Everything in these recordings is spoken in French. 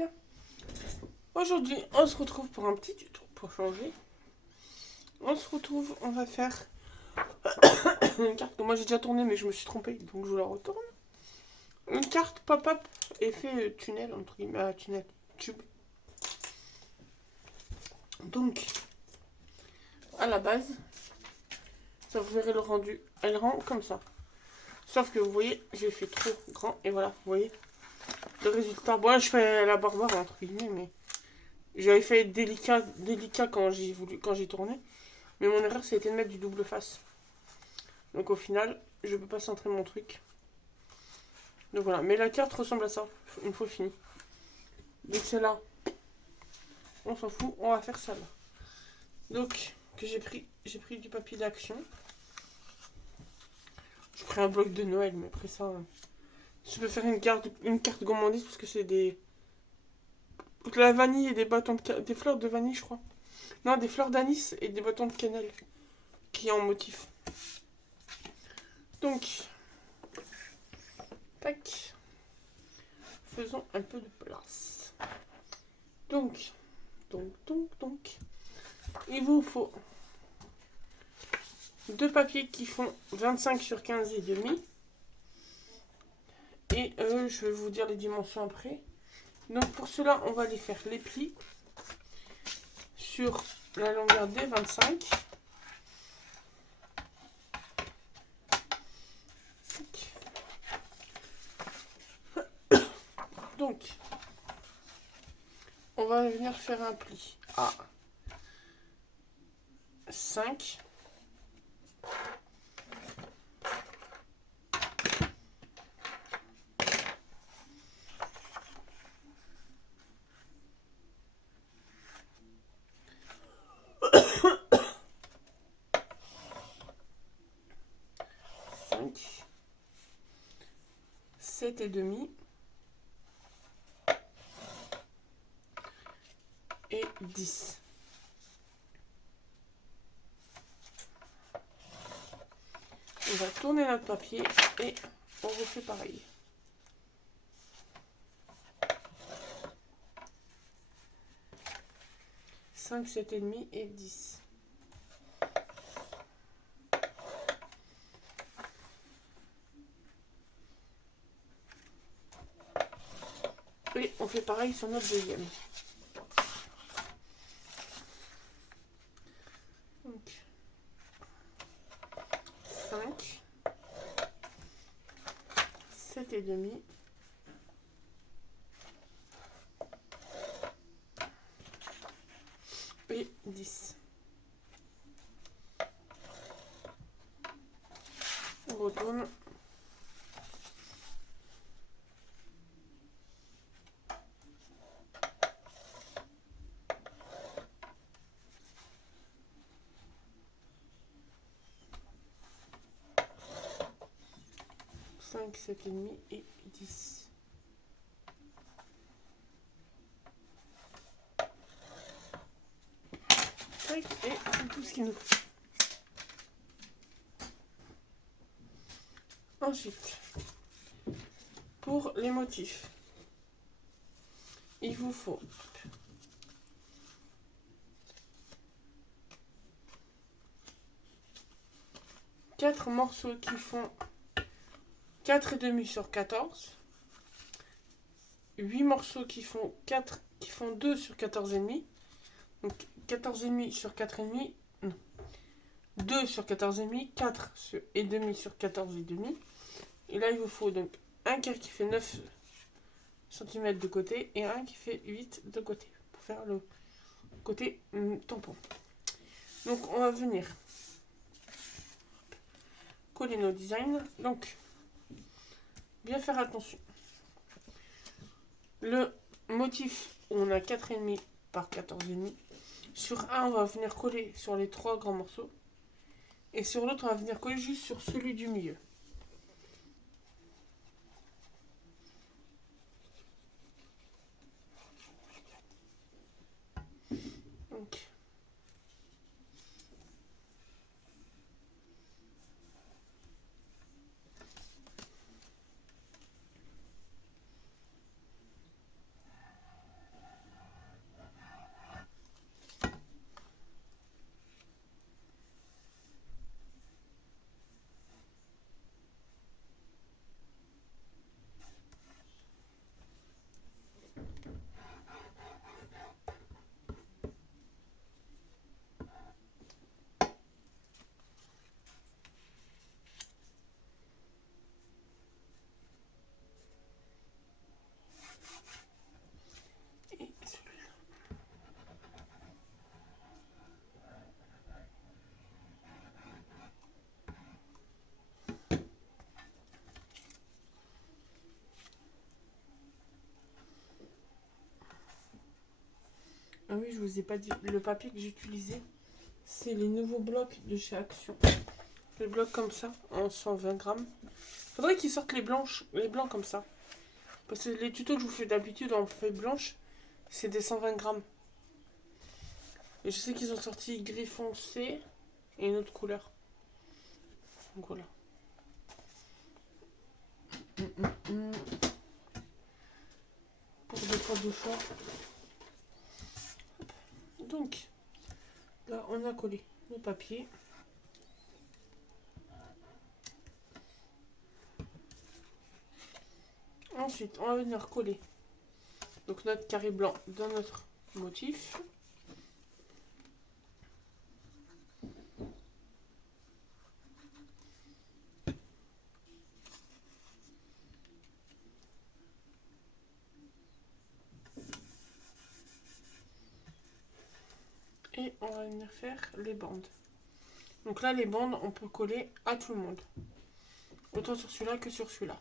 bien. Aujourd'hui, on se retrouve pour un petit tuto pour changer. On se retrouve, on va faire une carte que moi j'ai déjà tournée mais je me suis trompée donc je vous la retourne. Une carte pop-up effet tunnel entre guillemets, tunnel tube. Donc, à la base, ça vous verrez le rendu, elle rend comme ça. Sauf que vous voyez, j'ai fait trop grand et voilà, vous voyez le résultat. Bon, là, je fais la barbare entre guillemets, mais j'avais fait délicat quand j'ai tourné. Mais mon erreur, c'était de mettre du double face. Donc au final, je peux pas centrer mon truc. Donc voilà, mais la carte ressemble à ça, une fois fini. Donc c'est là, on s'en fout, on va faire ça là. Donc, que j'ai pris du papier d'action. J'ai pris un bloc de Noël, mais après ça, je peux faire une carte gourmandise parce que c'est de la vanille et des bâtons des fleurs de vanille, je crois. Non, des fleurs d'anis et des bâtons de cannelle qui est en motif. Donc, tac. Faisons un peu de place. Donc, il vous faut deux papiers qui font 25 sur 15 et demi. Et je vais vous dire les dimensions après. Donc pour cela, on va les faire les plis sur la longueur des 25. Donc, on va venir faire un pli à 5. Sept et demi et 10. On va tourner notre papier et on refait pareil. 5, 7 et demi et 10. Et on fait pareil sur notre deuxième. Donc, 5, 7 et demi et 10. On retourne. Cinq, 7 et demi et 10. Et c'est tout ce qu'il nous faut. Ensuite, pour les motifs, il vous faut 4 morceaux qui font 4 et demi sur 14. 8 morceaux qui font 2 sur 14 et demi. Donc 14 et demi sur 4 et demi. Non. 2 sur 14 et demi, 4 et demi sur 14 et demi. Et là, il vous faut donc un qui fait 9 cm de côté et un qui fait 8 de côté pour faire le côté tampon. Donc, on va venir coller nos designs. Donc, bien faire attention. Le motif où on a 4,5 par 14,5. Sur un, on va venir coller sur les 3 grands morceaux. Et sur l'autre, on va venir coller juste sur celui du milieu. Donc, Ah oui, je vous ai pas dit. Le papier que j'ai utilisé, c'est les nouveaux blocs de chez Action. Les blocs comme ça, en 120 grammes. Faudrait qu'ils sortent les blancs comme ça. Parce que les tutos que je vous fais d'habitude en feuille blanche, c'est des 120 grammes. Et je sais qu'ils ont sorti gris foncé et une autre couleur. Donc voilà. Pour des pots de choix. Donc, là, on a collé le papier. Ensuite, on va venir coller donc notre carré blanc dans notre motif. Et on va venir faire les bandes. Donc là, les bandes, on peut coller à tout le monde. Autant sur celui-là que sur celui-là.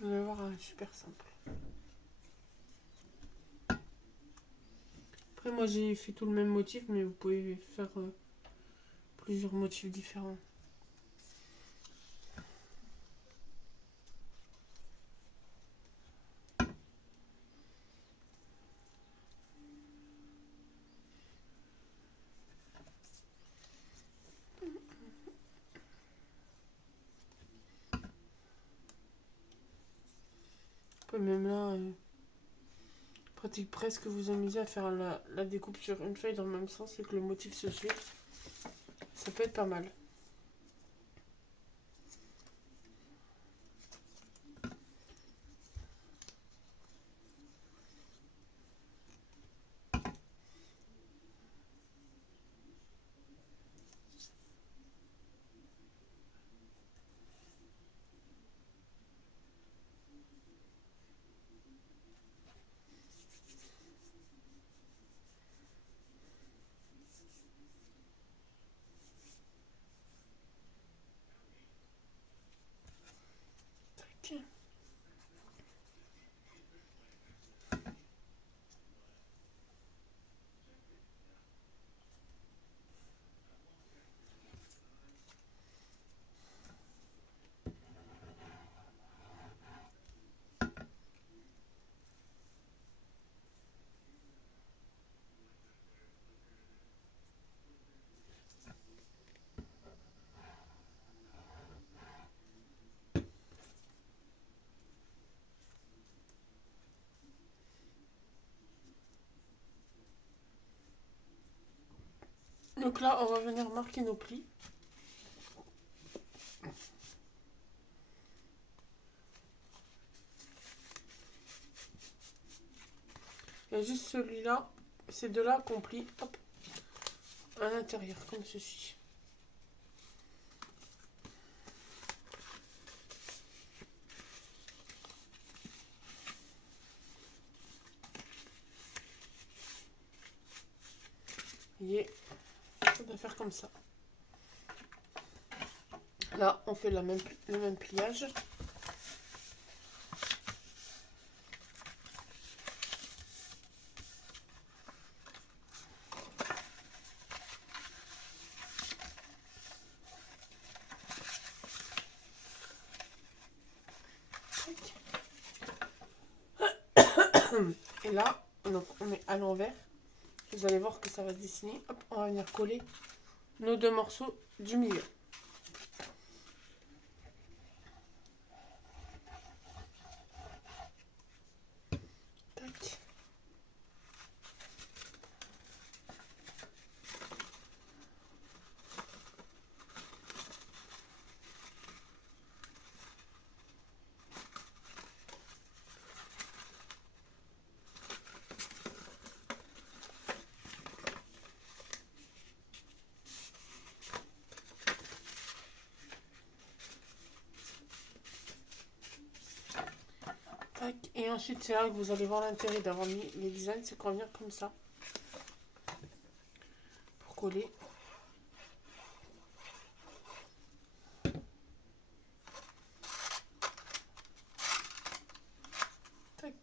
Vous allez voir, super simple. Après, moi, j'ai fait tout le même motif, mais vous pouvez faire plusieurs motifs différents. Après, même là, pratique presque vous amusez à faire la découpe sur une feuille dans le même sens et que le motif se suit. Ça peut être pas mal. Tac. Donc là, on va venir marquer nos plis. Il y a juste celui-là, ces deux-là qu'on plie, hop, à l'intérieur, comme ceci. Vous voyez, on va faire comme ça. Là, on fait le même pliage. Et là, donc on est à l'envers. Vous allez voir que ça va se dessiner. Hop, on va venir coller nos deux morceaux du milieu. Tac. ensuite, c'est là que vous allez voir l'intérêt d'avoir mis les designs, c'est qu'on va venir comme ça. Pour coller. Tac.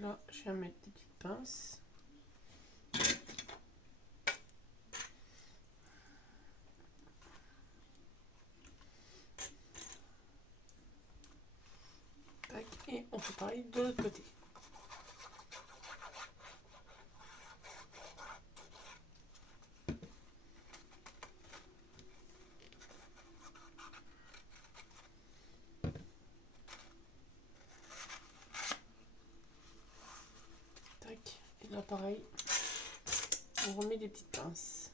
Là, je vais mettre des petites pinces. Tac. Et on fait pareil de l'autre côté. Tac. Et là, pareil, on remet des petites pinces.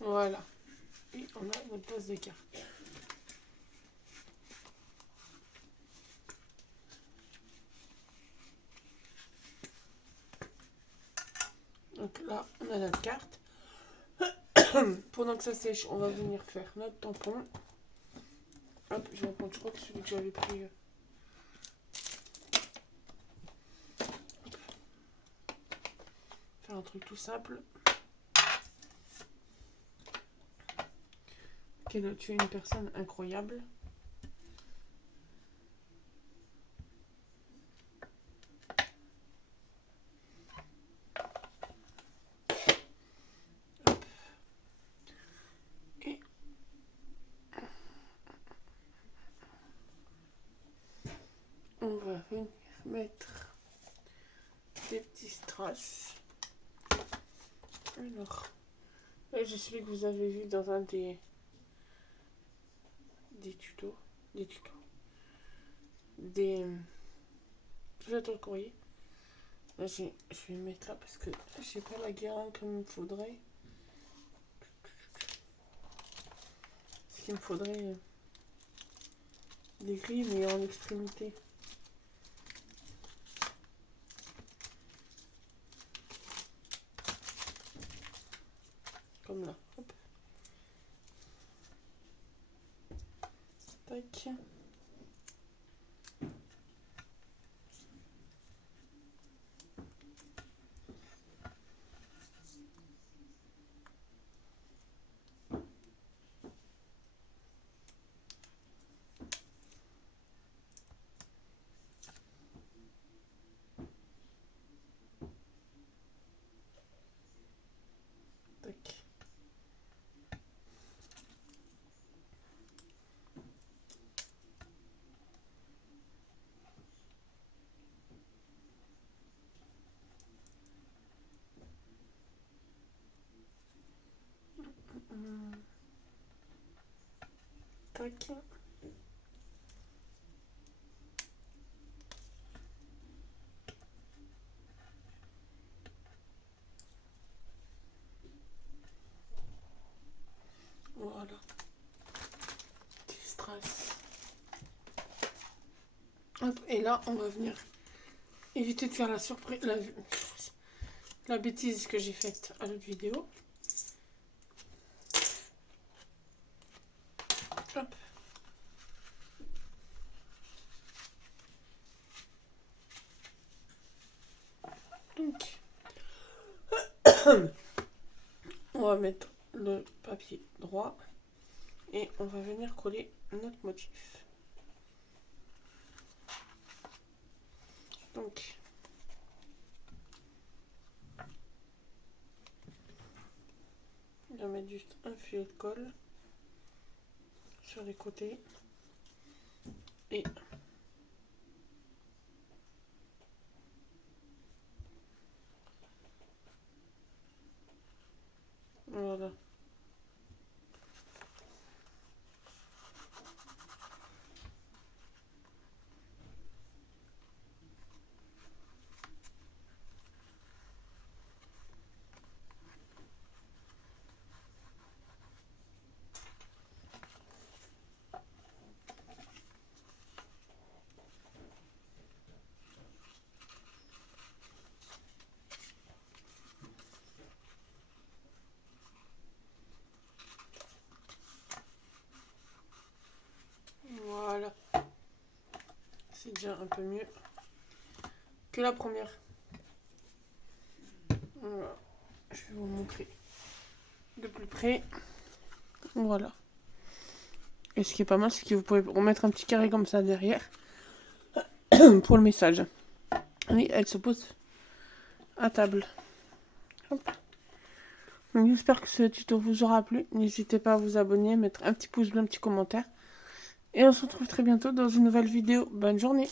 Voilà. Et on a notre place de carte. Donc là, on a notre carte. Pendant que ça sèche, on va venir faire notre tampon. Hop, je vais reprendre, je crois que celui que j'avais pris. Faire un truc tout simple. Tu es une personne incroyable. Hop. Et on va venir mettre des petits strass. Alors, là, j'ai celui que vous avez vu dans un des tutos. J'attends le courrier. Là, je vais mettre là parce que j'ai pas la guirlande comme il me faudrait. Ce qu'il me faudrait des grilles, mais en extrémité. Comme là. Hop. Tac. Tac. Tac. Voilà. Petit strass. Hop, et là, on va venir éviter de faire la surprise, la bêtise que j'ai faite à l'autre vidéo. Hop. Donc, on va mettre le papier droit et on va venir coller notre motif. Donc, on va mettre juste un filet de colle sur les côtés et voilà. déjà un peu mieux que la première. Voilà. Je vais vous montrer de plus près. Voilà. Et ce qui est pas mal, c'est que vous pouvez remettre un petit carré comme ça derrière pour le message. Et elle se pose à table. Hop. Donc j'espère que ce tuto vous aura plu. N'hésitez pas à vous abonner, mettre un petit pouce bleu, un petit commentaire. Et on se retrouve très bientôt dans une nouvelle vidéo. Bonne journée!